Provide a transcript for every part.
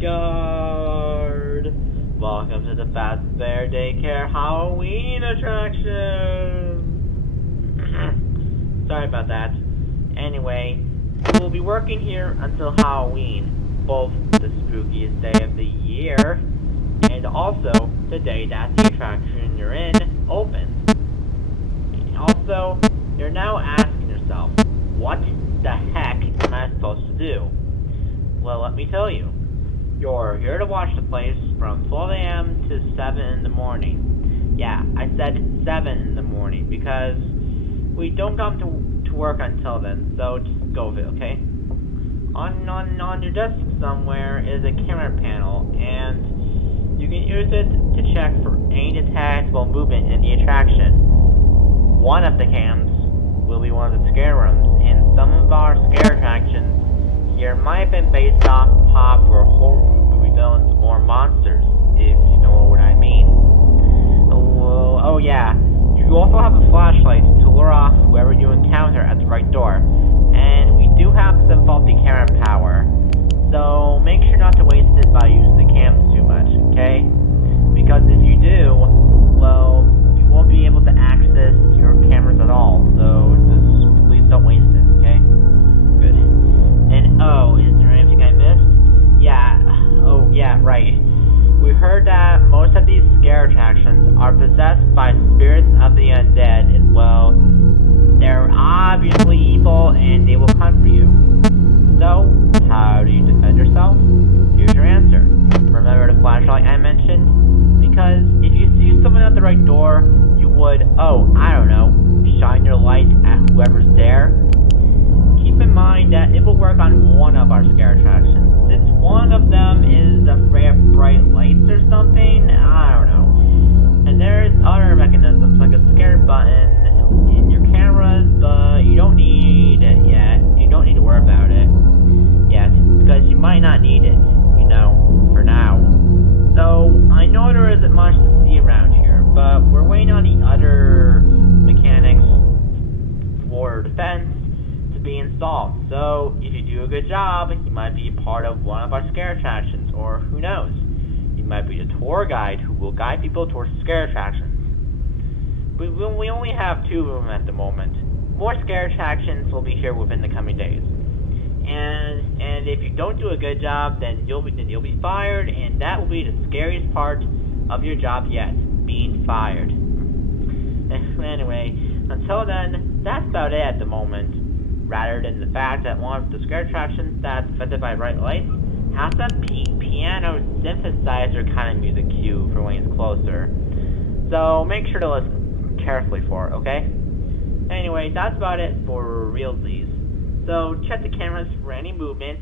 guard! Welcome to the Fazbear Daycare Halloween attraction! Sorry about that. Anyway, we will be working here until Halloween, both the spookiest day of the year, and also the day that the attraction you're in opens. Also, you're now asking yourself, what the heck am I supposed to do? Well, let me tell you. You're here to watch the place from 12 a.m. to 7 in the morning. Yeah, I said 7 in the morning because we don't come to work until then, so just go with it, okay? On your desk somewhere is a camera panel, and you can use it to check for any detectable movement in the attraction. One of the cams will be one of the scare rooms, and some of our scare attractions here might have been based off pop or horror movie villains or monsters, if you know what I mean. Oh yeah, you also have a flashlight to lure off whoever you encounter at the right door, and we do have some faulty camera power, so make sure not to waste it by using the cams too much, okay? Because if you do, well, you won't be able to access your cameras at all, so just please don't waste it, okay? Good. And oh, is there anything I missed? Yeah, right. We heard that most of these scare attractions are possessed by spirits of the undead, and well, they're obviously evil and they will come for you. So, how do you defend yourself? Here's your answer. Remember the flashlight I mentioned? Because if you see someone at the right door, you would, shine your light at whoever's there. Keep in mind that it will work on one of our scare attractions. Since one of them is afraid of bright lights or something, I don't know. And there's other mechanisms like a scare button in your cameras, but you don't need it yet. You don't need to worry about it yet, because you might not need it, for now. So, I know there isn't much to see around here, but we're waiting on the other mechanics for defense to be installed. So, if you do a good job, you might be a part of one of our scare attractions, or who knows, you might be a tour guide who will guide people towards scare attractions. We only have 2 of them at the moment. More scare attractions will be here within the coming days. And if you don't do a good job, then you'll be fired, and that will be the scariest part of your job yet, being fired. Anyway, until then, that's about it at the moment. Rather than the fact that one of the scare attractions that's affected by bright lights has a piano synthesizer kind of music cue for when it's closer. So make sure to listen carefully for it, okay? Anyway, that's about it for realsies. So check the cameras for any movement,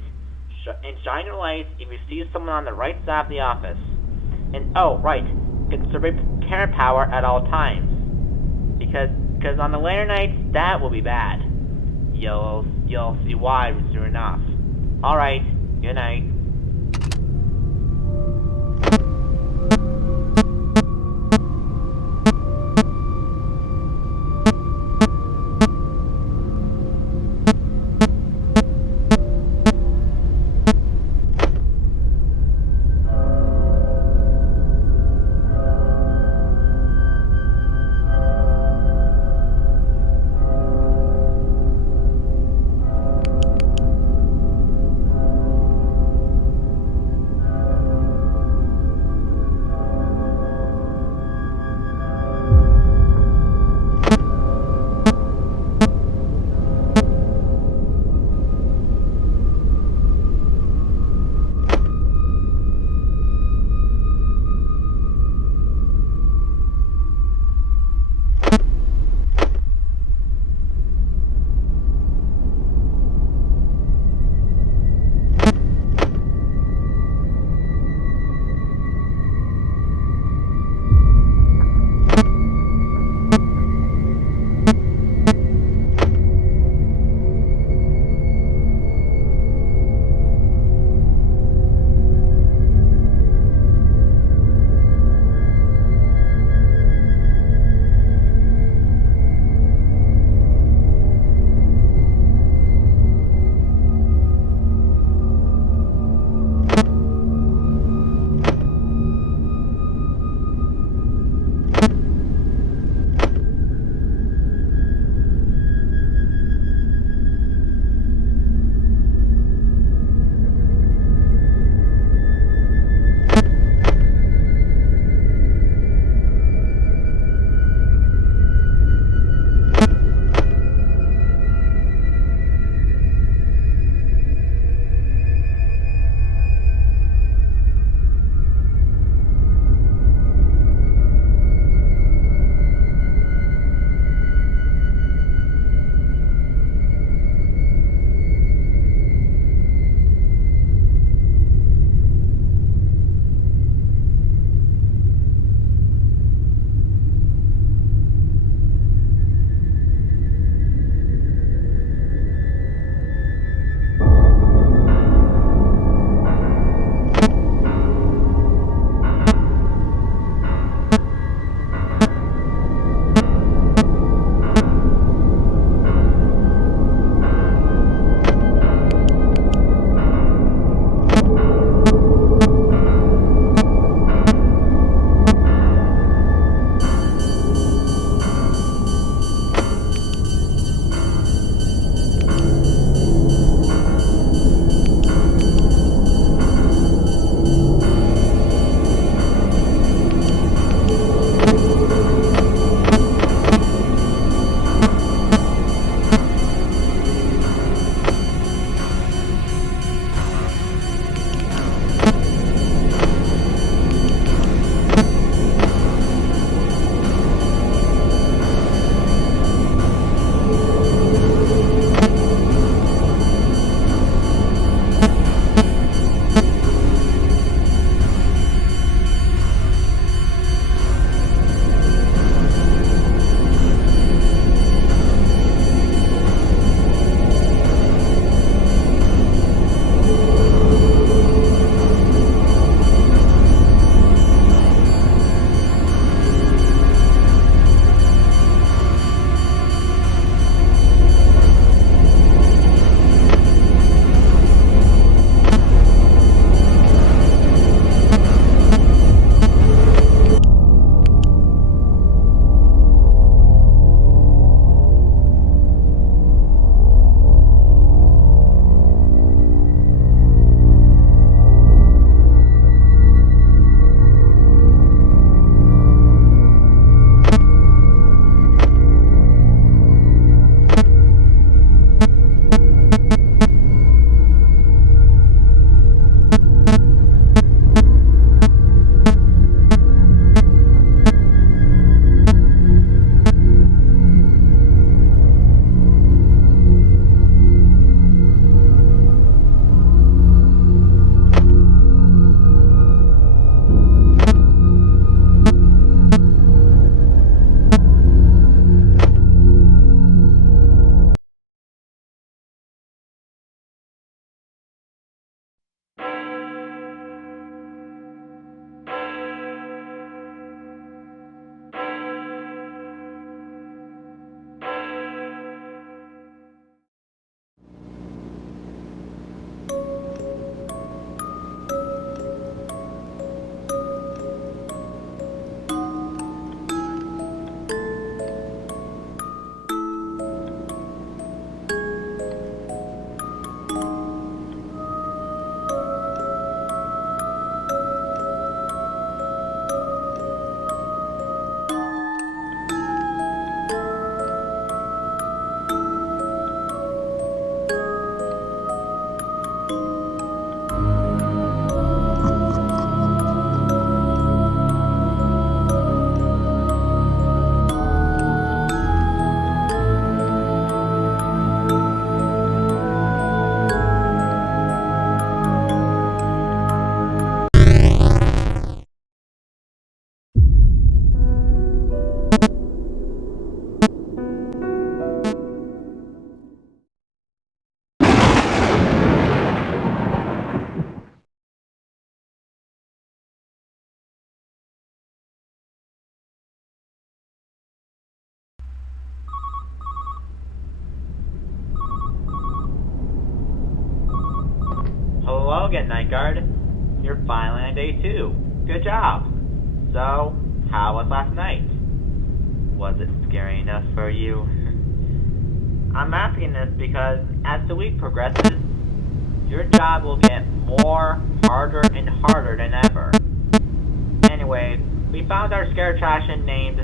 and shine your lights if you see someone on the right side of the office. And oh, right, conserve camera power at all times. Because on the later nights, that will be bad. You'll see why soon enough. Alright, good night. again, Night Guard. You're finally on day 2. Good job. So, how was last night? Was it scary enough for you? I'm asking this because as the week progresses, your job will get harder and harder than ever. Anyway, we found our scare attraction named,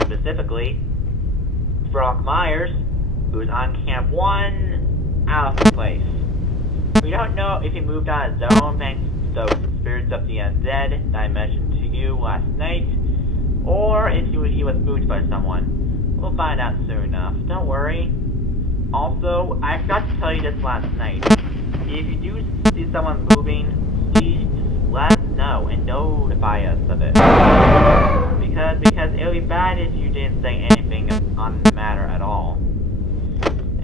specifically, Brock Myers, who's on Camp 1, out of the place. We don't know if he moved on his own thanks to those spirits of the undead that I mentioned to you last night, or if he was moved by someone. We'll find out soon enough, don't worry. Also, I forgot to tell you this last night. If you do see someone moving, please just let us know and notify us of it. Because it would be bad if you didn't say anything on the matter at all.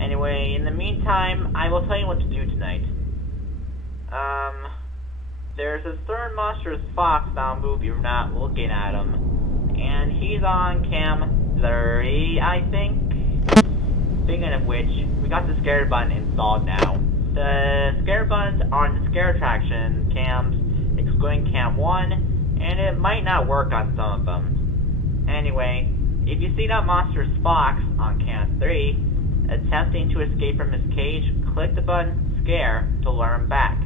Anyway, in the meantime, I will tell you what to do tonight. There's a certain monstrous fox that'll move you're not looking at him. And he's on cam 30, I think. Speaking of which, we got the scare button installed now. The scare buttons are on the scare attraction cams, excluding cam 1, and it might not work on some of them. Anyway, if you see that monstrous fox on cam 3, attempting to escape from his cage, click the button scare to lure him back,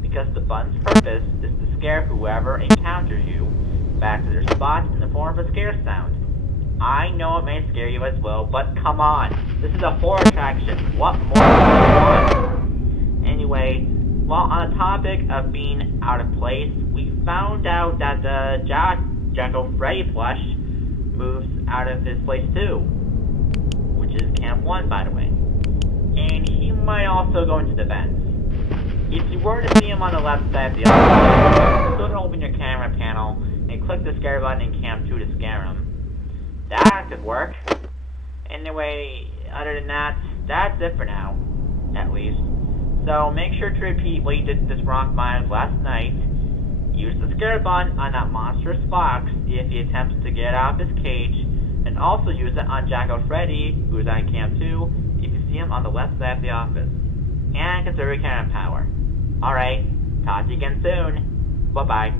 because the button's purpose is to scare whoever encounters you back to their spot in the form of a scare sound. I know it may scare you as well, but come on, this is a horror attraction. What more do you want? Anyway, while on the topic of being out of place, we found out that the Jackal Freddy plush moves out of this place too, which is Camp 1, by the way. And he might also go into the vents. If you were to see him on the left side of the office, go to open your camera panel and click the scare button in Camp 2 to scare him. That could work. Anyway, other than that, that's it for now, at least. So make sure to repeat what you did to this Brock Myers last night. Use the scare button on that monstrous fox if he attempts to get out of his cage, and also use it on Jackal Freddy, who's on Camp 2, if you see him on the left side of the office. And conserve your camera power. Alright, talk to you again soon. Bye-bye.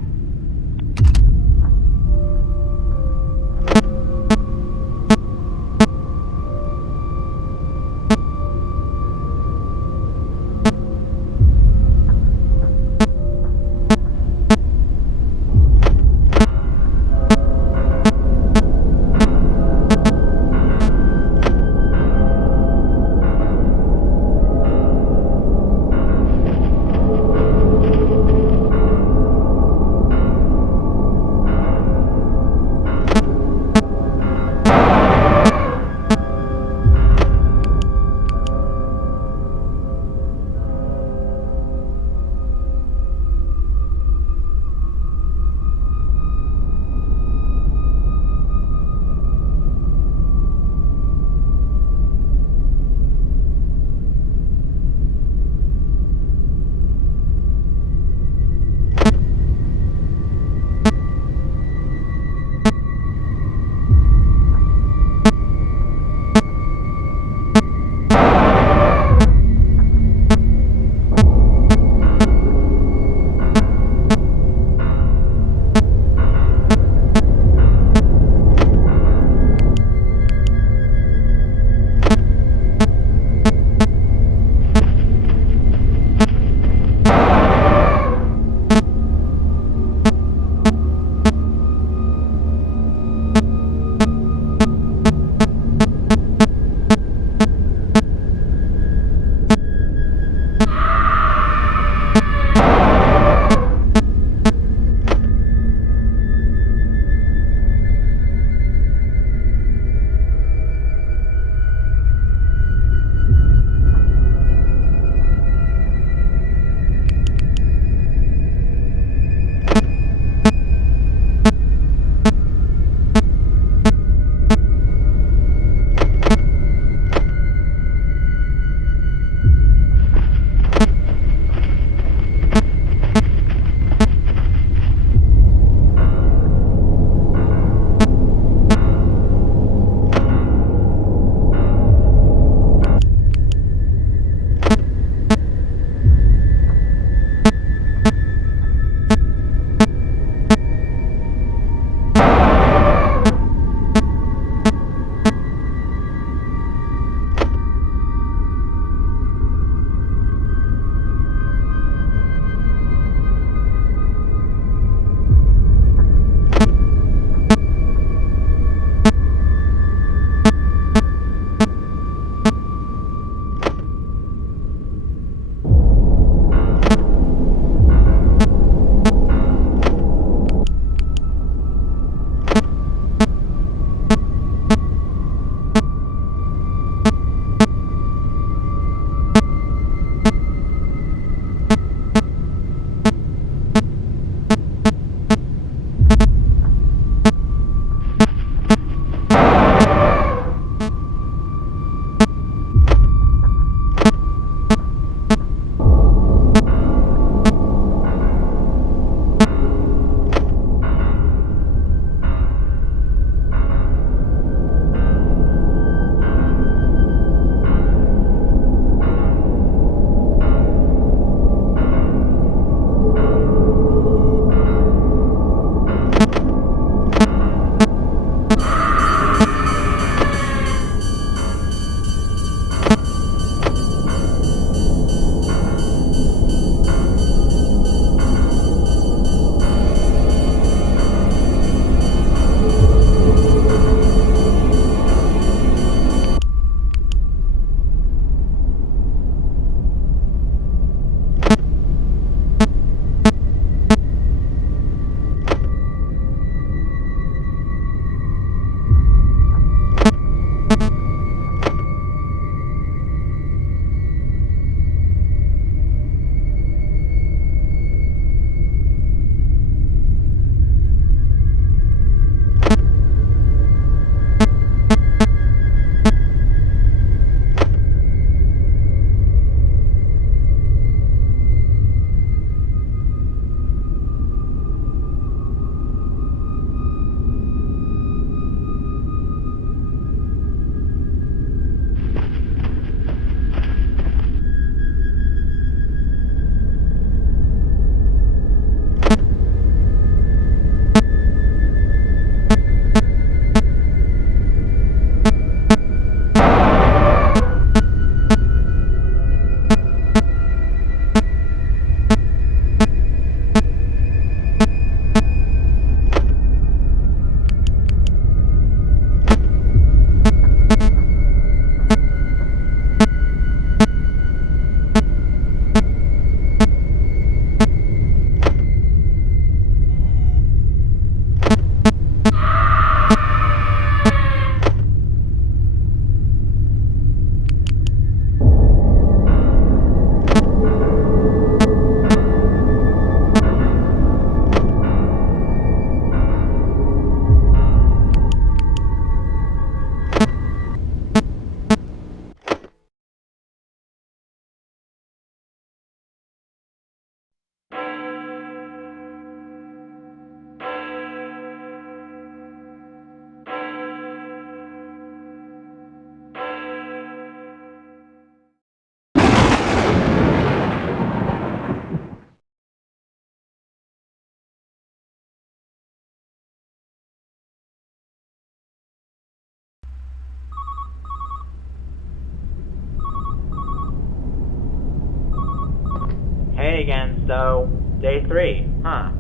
Hey again, so, day 3, huh?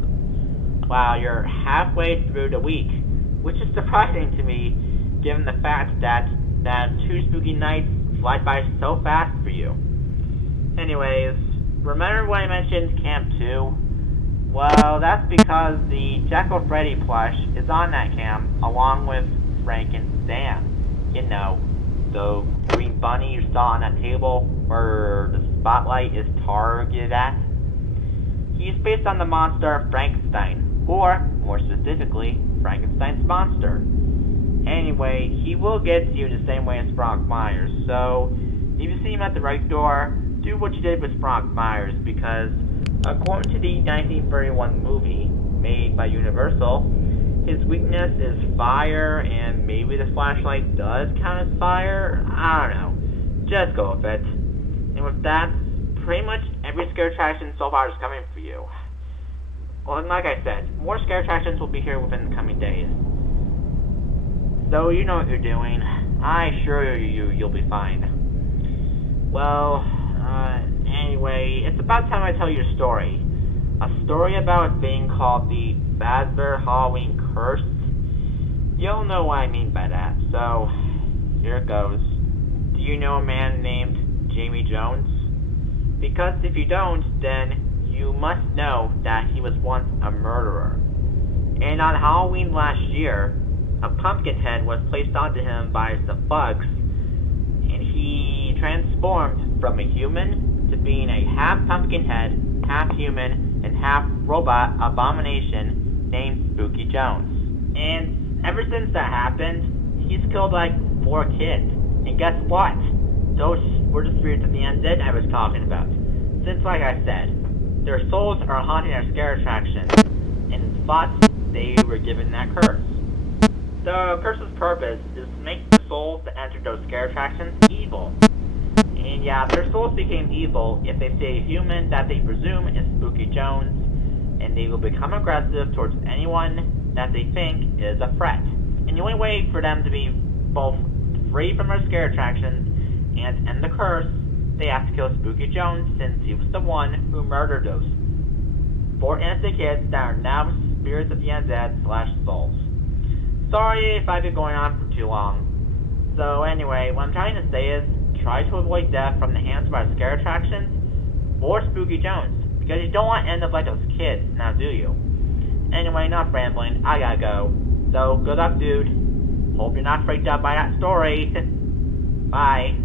Wow, you're halfway through the week, which is surprising to me, given the fact that 2 spooky nights fly by so fast for you. Anyways, remember when I mentioned Camp 2? Well, that's because the Jekyll Freddy plush is on that camp, along with Frank and Stan. You know, the green bunny you saw on that table where the spotlight is targeted at. He's based on the monster Frankenstein, or, more specifically, Frankenstein's monster. Anyway, he will get to you the same way as Frank Myers, so if you see him at the right door, do what you did with Frank Myers, because according to the 1931 movie made by Universal, his weakness is fire, and maybe the flashlight does count as fire? I don't know. Just go with it. And with that, pretty much every scare attraction so far is coming for you. Well, like I said, more scare attractions will be here within the coming days. So you know what you're doing. I assure you'll be fine. Well, anyway, it's about time I tell you a story. A story about a thing called the Fazbear Halloween Curse. You'll know what I mean by that, so here it goes. Do you know a man named Jamie Jones? Because if you don't, then you must know that he was once a murderer. And on Halloween last year, a pumpkin head was placed onto him by some bugs, and he transformed from a human to being a half pumpkin head, half human, and half robot abomination named Spooky Jones. And ever since that happened, he's killed like 4 kids. And guess what? Those were the spirits of the undead I was talking about. Since, like I said, their souls are haunting our scare attractions, and thus they were given that curse. The curse's purpose is to make the souls that enter those scare attractions evil. And yeah, their souls became evil if they see a human that they presume is Spooky Jones, and they will become aggressive towards anyone that they think is a threat. And the only way for them to be both free from our scare attractions and end the curse, they have to kill Spooky Jones, since he was the one who murdered those 4 innocent kids that are now spirits of the undead / souls. Sorry if I've been going on for too long. So anyway, what I'm trying to say is, try to avoid death from the hands of our scare attractions or Spooky Jones, because you don't want to end up like those kids, now do you? Anyway, enough rambling, I gotta go. So, good luck, dude. Hope you're not freaked out by that story. Bye.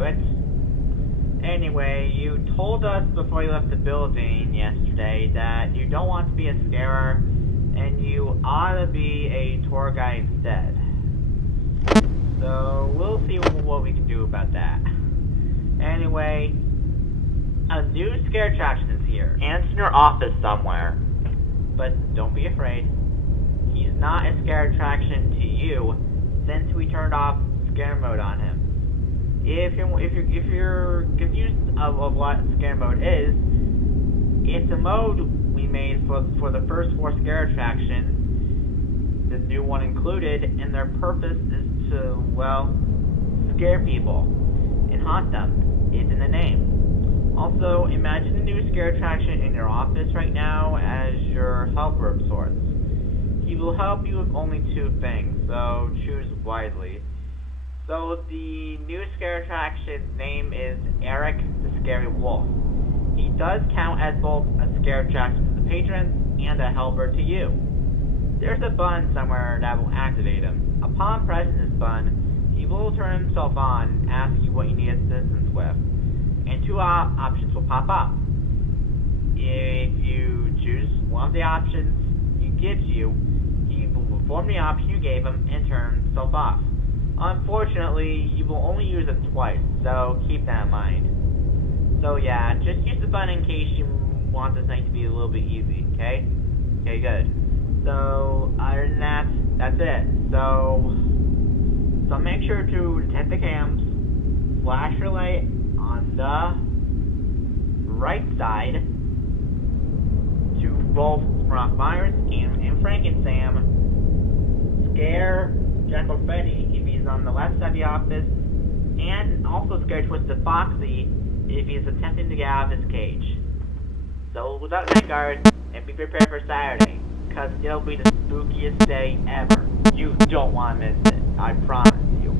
do it. Anyway, you told us before you left the building yesterday that you don't want to be a scarer, and you ought to be a tour guide instead. So, we'll see what we can do about that. Anyway, a new scare attraction is here, and it's in your office somewhere. But don't be afraid. He's not a scare attraction to you, since we turned off scare mode on him. If you're confused of what scare mode is, it's a mode we made for the first 4 scare attractions, the new one included, and their purpose is to, well, scare people and haunt them. It's in the name. Also, imagine a new scare attraction in your office right now as your helper of sorts. He will help you with only 2 things, so choose wisely. So the new scare attraction name is Eric the Scary Wolf. He does count as both a scare attraction to the patrons and a helper to you. There's a button somewhere that will activate him. Upon pressing this button, he will turn himself on and ask you what you need assistance with, and 2 options will pop up. If you choose one of the options he gives you, he will perform the option you gave him and turn himself off. Unfortunately, you will only use it twice, so keep that in mind. So yeah, just use the button in case you want this night to be a little bit easy, okay? Okay, good. So, other than that, that's it. So make sure to detect the cams, flash your light on the right side to both Rock Myers and Frankensam, scare Jackal Freddy if he's on the left side of the office, and also scare Twisted Foxy if he's attempting to get out of his cage. So without night guard, and be prepared for Saturday, because it'll be the spookiest day ever. You don't want to miss it, I promise you.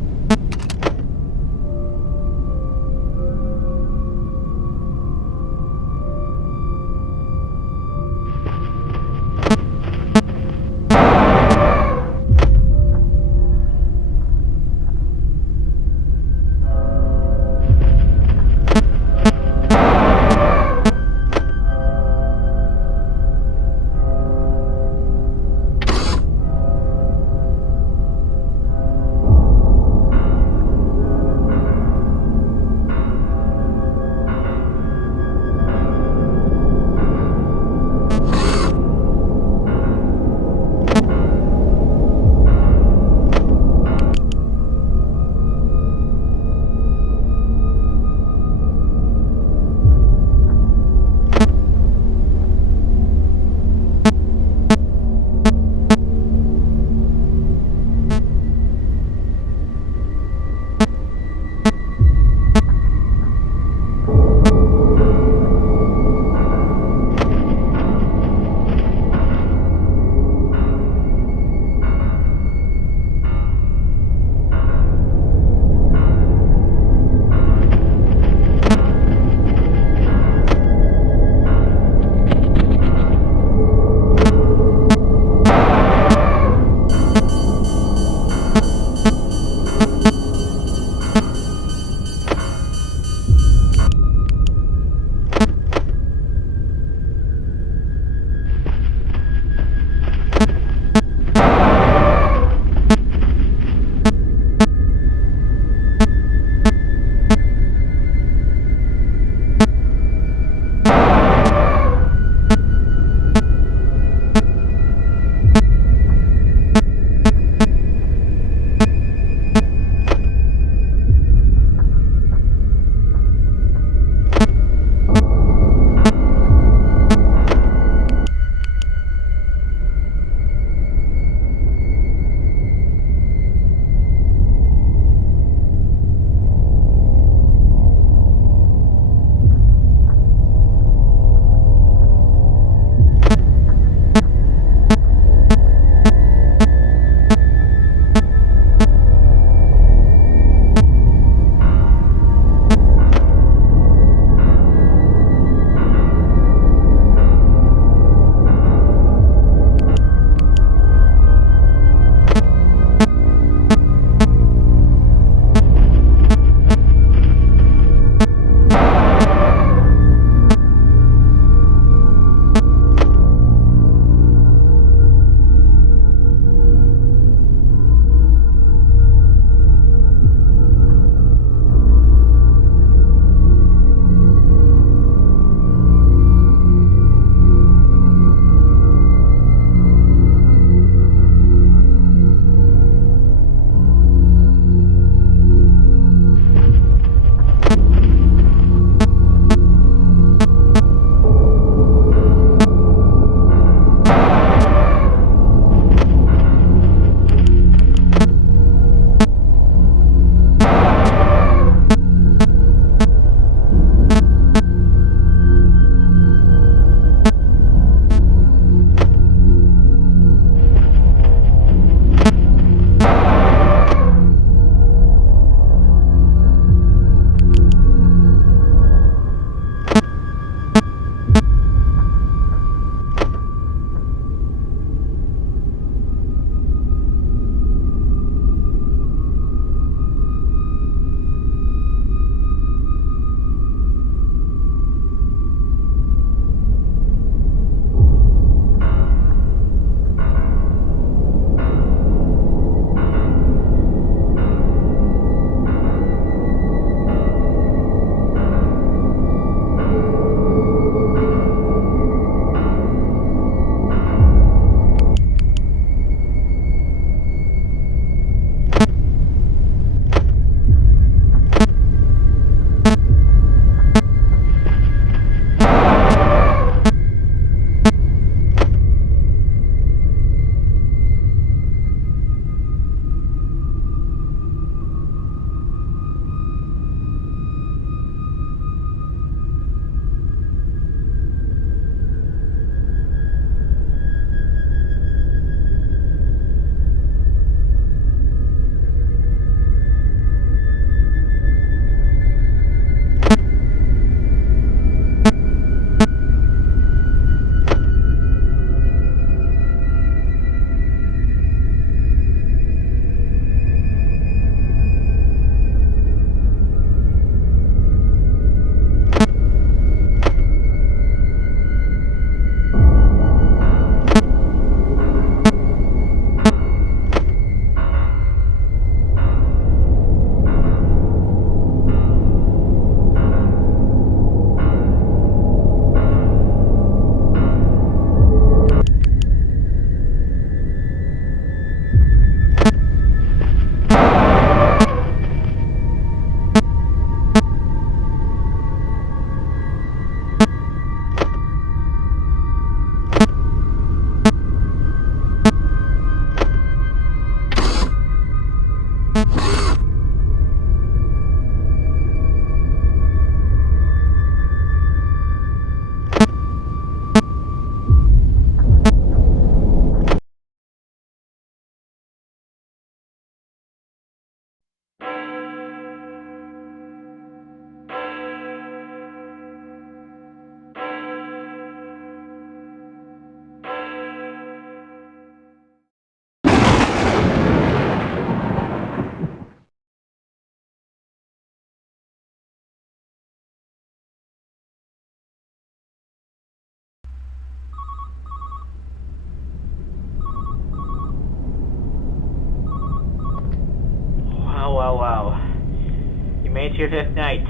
made it to your 5th night.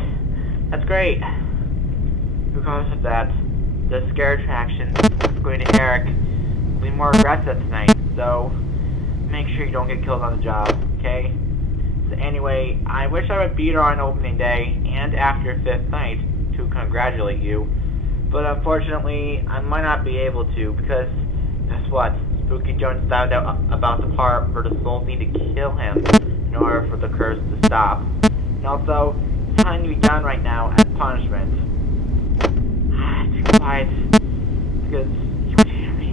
That's great. Because of that, the scare attraction, according to Eric, will be more aggressive tonight, so make sure you don't get killed on the job, okay? So anyway, I wish I would be there on opening day and after 5th night to congratulate you, but unfortunately, I might not be able to because, guess what? Spooky Jones found out about the part where the souls need to kill him in order for the curse to stop. And also, it's time to be done right now as punishment. Be quiet, because you could hear me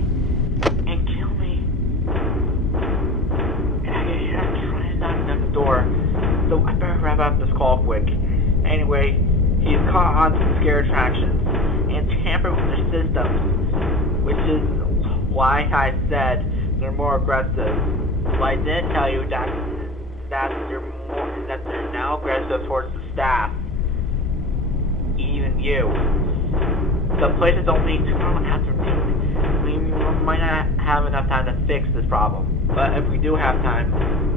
and kill me. And I can hear him trying to knock down the door, so I better wrap up this call quick. Anyway, he's caught on some scare attractions and tampered with their systems, which is why I said they're more aggressive. So I did tell you that they're now aggressive towards the staff, even you. The place is only tomorrow afternoon. We might not have enough time to fix this problem, but if we do have time,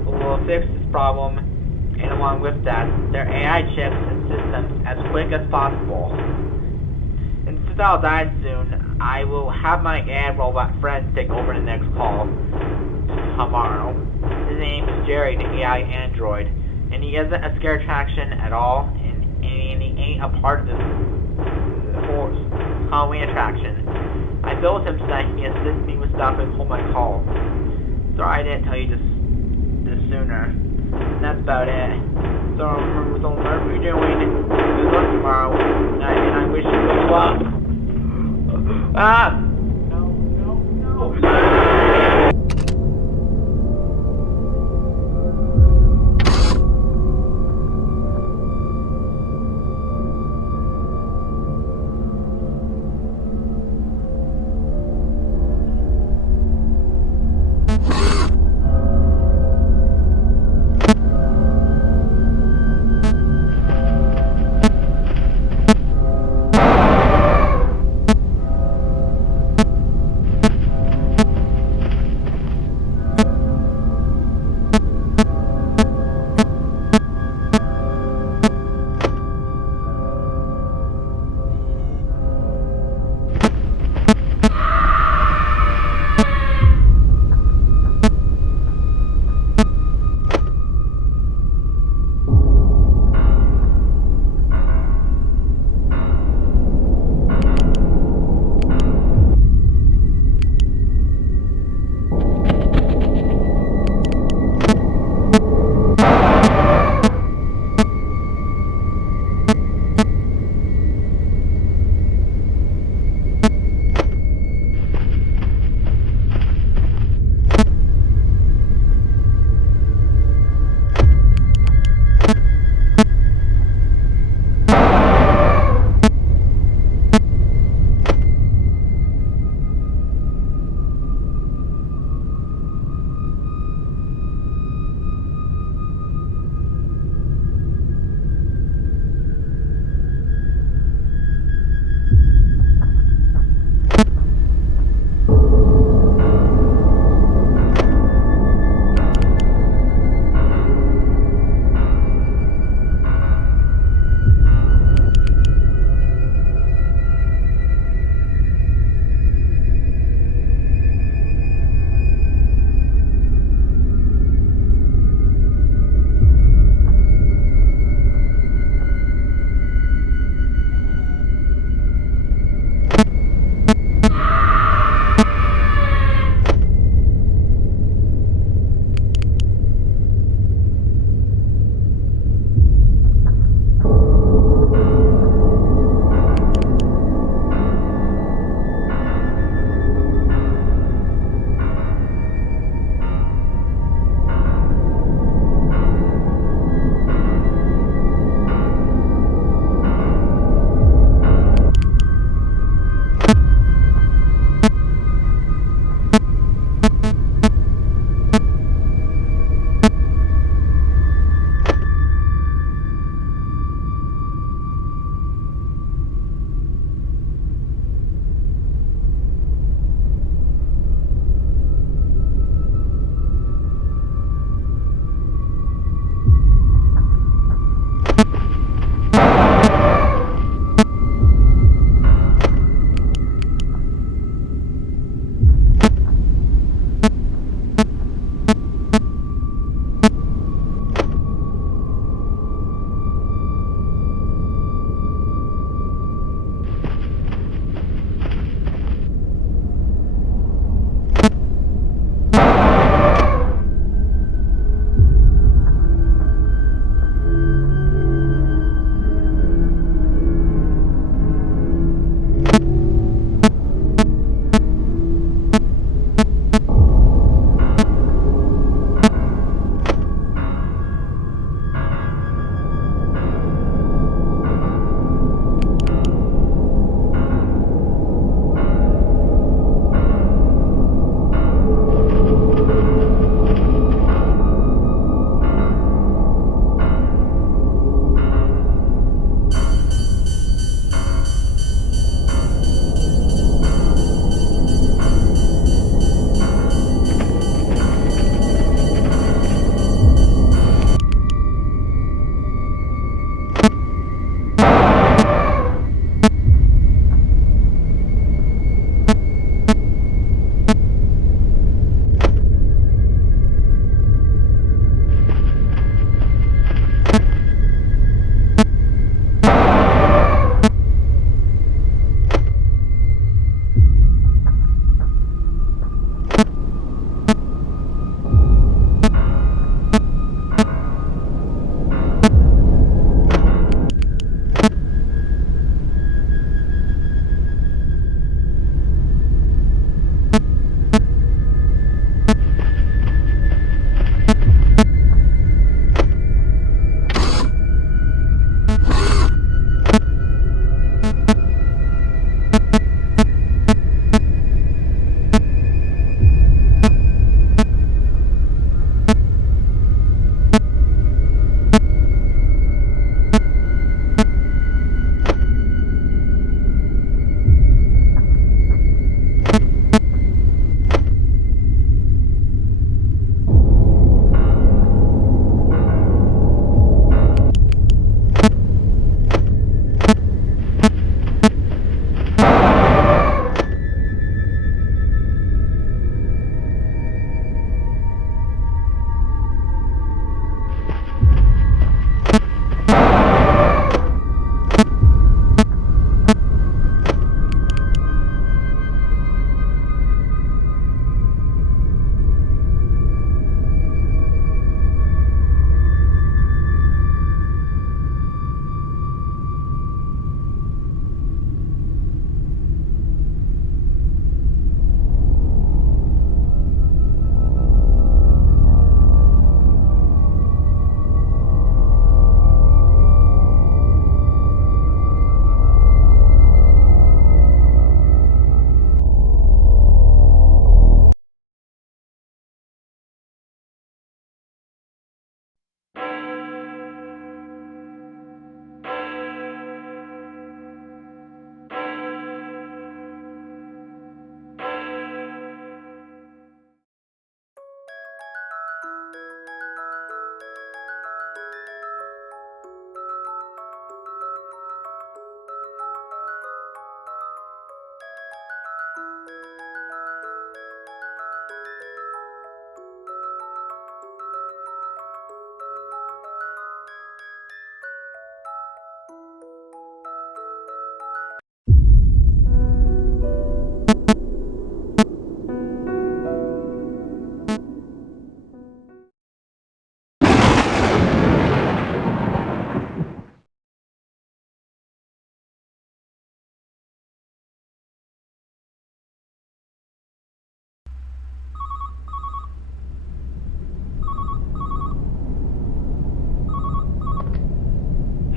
we'll fix this problem, and along with that, their AI chips and systems as quick as possible. And since I'll die soon, I will have my AI robot friend take over the next call tomorrow. His name is Jerry, the AI android, and he isn't a scare attraction at all, and he ain't a part of this Halloween attraction. I built him so that he assists me with stuff and hold my calls. Sorry I didn't tell you this sooner. And that's about it. So whatever you're doing, good luck tomorrow, and I wish you good luck. Ah! No.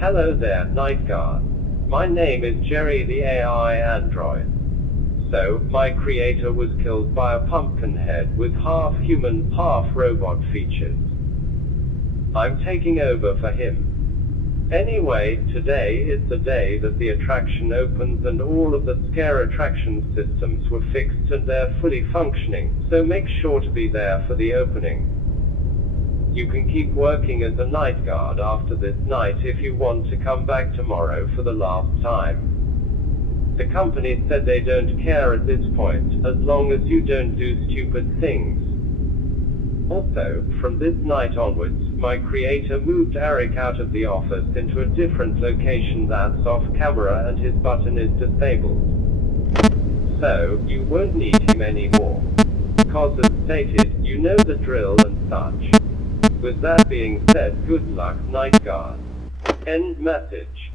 Hello there, Night Guard. My name is Jerry the AI android. So, my creator was killed by a pumpkin head with half human, half robot features. I'm taking over for him. Anyway, today is the day that the attraction opens and all of the scare attraction systems were fixed and they're fully functioning, so make sure to be there for the opening. You can keep working as a night guard after this night if you want to come back tomorrow for the last time. The company said they don't care at this point, as long as you don't do stupid things. Also, from this night onwards, my creator moved Eric out of the office into a different location that's off camera and his button is disabled. So, you won't need him anymore. Cause as stated, you know the drill and such. With that being said, good luck, Night Guard. End message.